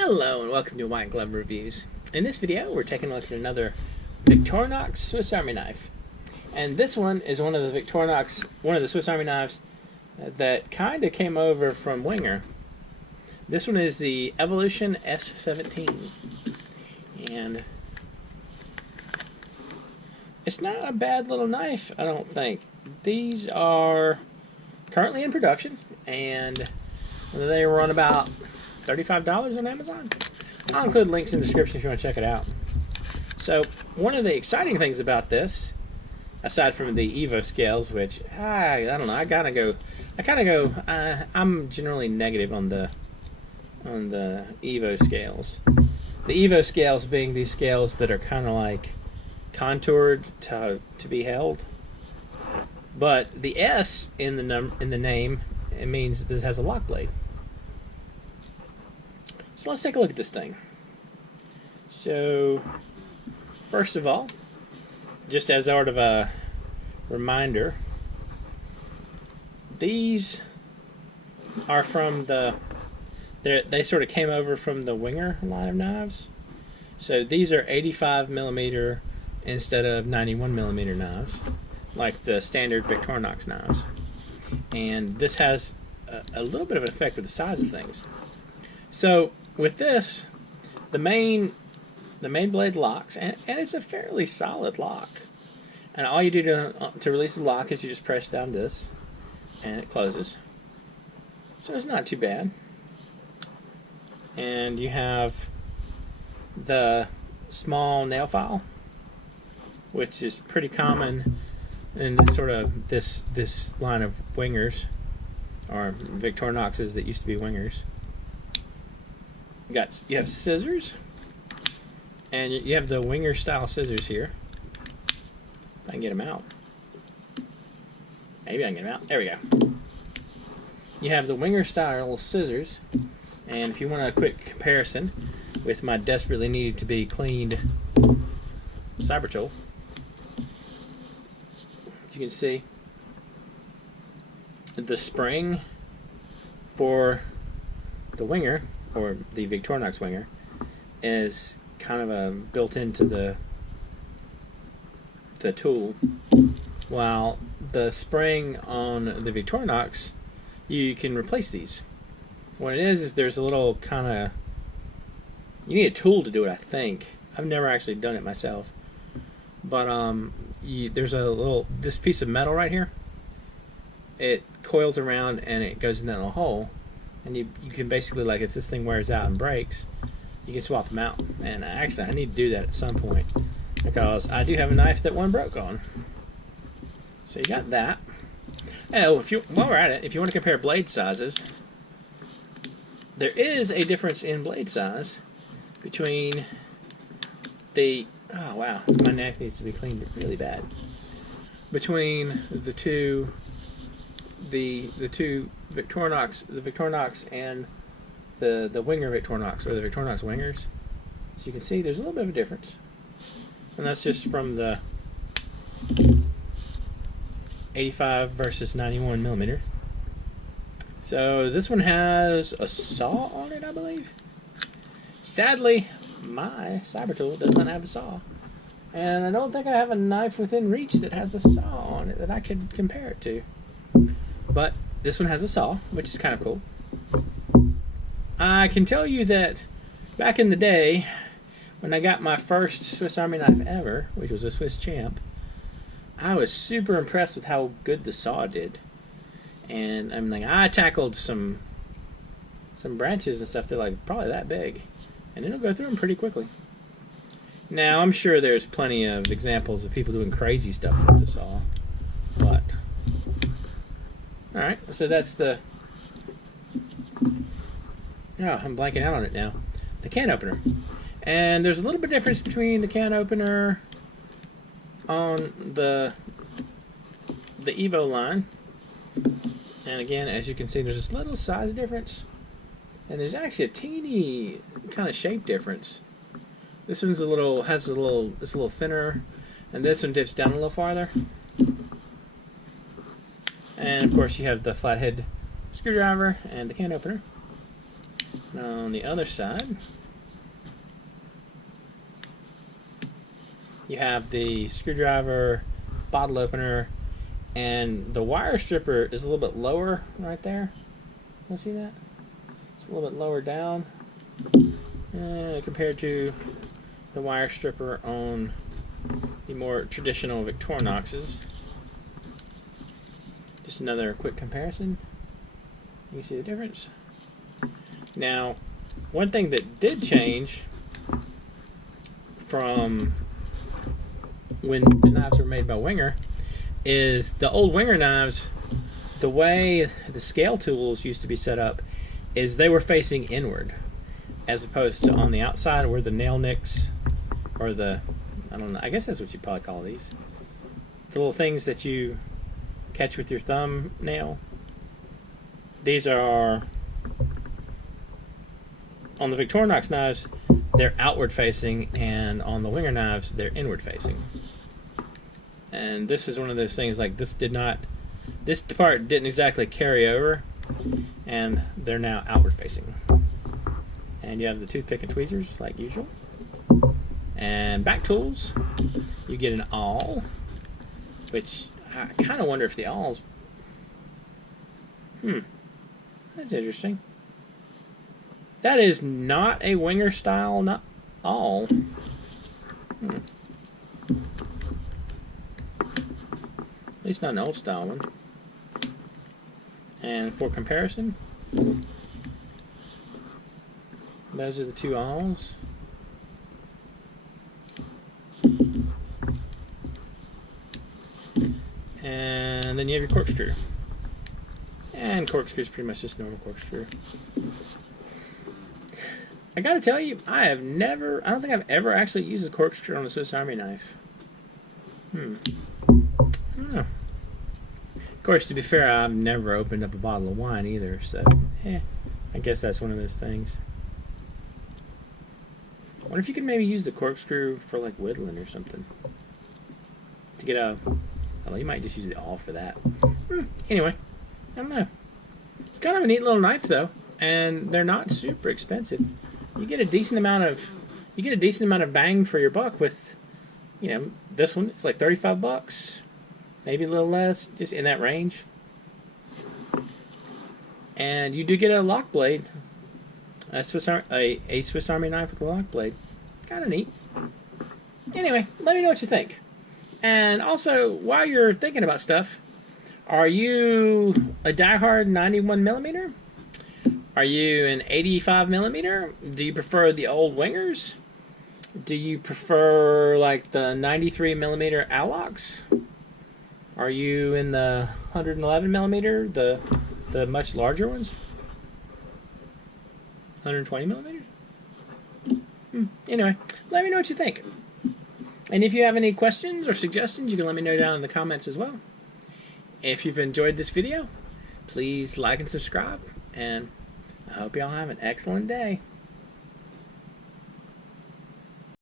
Hello and welcome to White Glove Reviews. In this video we're taking a look at another Victorinox Swiss Army knife. And this one is one of the Swiss Army knives that kind of came over from Winger. This one is the Evolution S17. And it's not a bad little knife, I don't think. These are currently in production and they run about $35 on Amazon. I'll include links in the description if you want to check it out. So one of the exciting things about this, aside from the Evo scales, which I don't know, I'm generally negative on the Evo scales. The Evo scales being these scales that are kind of like contoured to be held. But the S in the name, it means that it has a lock blade. So let's take a look at this thing. So, first of all, just as sort of a reminder, these are from they sort of came over from the Winger line of knives. So these are 85mm instead of 91mm knives, like the standard Victorinox knives. And this has a little bit of an effect with the size of things. So with this, the main blade locks, and it's a fairly solid lock. And all you do to release the lock is you just press down this, and it closes. So it's not too bad. And you have the small nail file, which is pretty common in this line of Wingers, or Victorinoxes that used to be Wingers. You have scissors, and you have the Winger style scissors here. If I can get them out. Maybe I can get them out. There we go. You have the Winger style scissors, and if you want a quick comparison with my desperately needed to be cleaned cyber tool, you can see the spring for the Winger, or the Victorinox Winger, is kind of built into the tool, while the spring on the Victorinox, you can replace these. What it is there's a little kind of, you need a tool to do it, I think. I've never actually done it myself, but there's this piece of metal right here. It coils around and it goes in that little hole. And you can basically, like, if this thing wears out and breaks, you can swap them out. And actually, I need to do that at some point, because I do have a knife that one broke on. So you got that. Oh, while we're at it, if you want to compare blade sizes, there is a difference in blade size between the... Oh, wow. My knife needs to be cleaned really bad. Between the two Victorinox, the Victorinox and the Winger Victorinox, or the Victorinox Wingers. So you can see there's a little bit of a difference, and that's just from the 85 versus 91mm. So this one has a saw on it, I believe. Sadly, my cyber tool does not have a saw, and I don't think I have a knife within reach that has a saw on it that I could compare it to. But this one has a saw, which is kind of cool. I can tell you that back in the day, when I got my first Swiss Army knife ever, which was a Swiss Champ, I was super impressed with how good the saw did. And I'm like, I tackled some branches and stuff that are like probably that big, and it'll go through them pretty quickly. Now I'm sure there's plenty of examples of people doing crazy stuff with the saw, but alright, so that's the... Oh, I'm blanking out on it now. The can opener. And there's a little bit of difference between the can opener on the Evo line. And again, as you can see, there's this little size difference. And there's actually a teeny kind of shape difference. This one's it's a little thinner, and this one dips down a little farther. And of course you have the flathead screwdriver and the can opener. Now on the other side, you have the screwdriver, bottle opener, and the wire stripper is a little bit lower right there. You see that? It's a little bit lower down compared to the wire stripper on the more traditional Victorinoxes. Just another quick comparison. You can see the difference. Now, one thing that did change from when the knives were made by Winger is the old Winger knives, the way the scale tools used to be set up is they were facing inward, as opposed to on the outside where the nail nicks, or the, I don't know, I guess that's what you'd probably call these. The little things that you catch with your thumbnail. These are, on the Victorinox knives, they're outward facing, and on the Winger knives, they're inward facing. And this is one of those things, like this part didn't exactly carry over, and they're now outward facing. And you have the toothpick and tweezers like usual. And back tools, you get an awl, which I kind of wonder if the awl's, that's interesting. That is not a Winger style awl. At least not an old style one. And for comparison, those are the two awls. And then you have your corkscrew. And corkscrew is pretty much just normal corkscrew. I gotta tell you, I don't think I've ever actually used a corkscrew on a Swiss Army knife. I don't know. Of course, to be fair, I've never opened up a bottle of wine either, so I guess that's one of those things. I wonder if you could maybe use the corkscrew for like whittling or something. To get a, well, you might just use the awl for that. Anyway, I don't know. It's kind of a neat little knife though, and they're not super expensive. You get a decent amount of bang for your buck with, you know, this one. It's like $35, maybe a little less, just in that range. And you do get a lock blade, a Swiss Army knife with a lock blade. Kind of neat. Anyway, let me know what you think. And also, while you're thinking about stuff, are you a diehard 91mm? Are you an 85mm? Do you prefer the old Wingers? Do you prefer like the 93mm Alox? Are you in the 111mm, the much larger ones? 120mm? Anyway, let me know what you think. And if you have any questions or suggestions, you can let me know down in the comments as well. If you've enjoyed this video, please like and subscribe, and I hope y'all have an excellent day.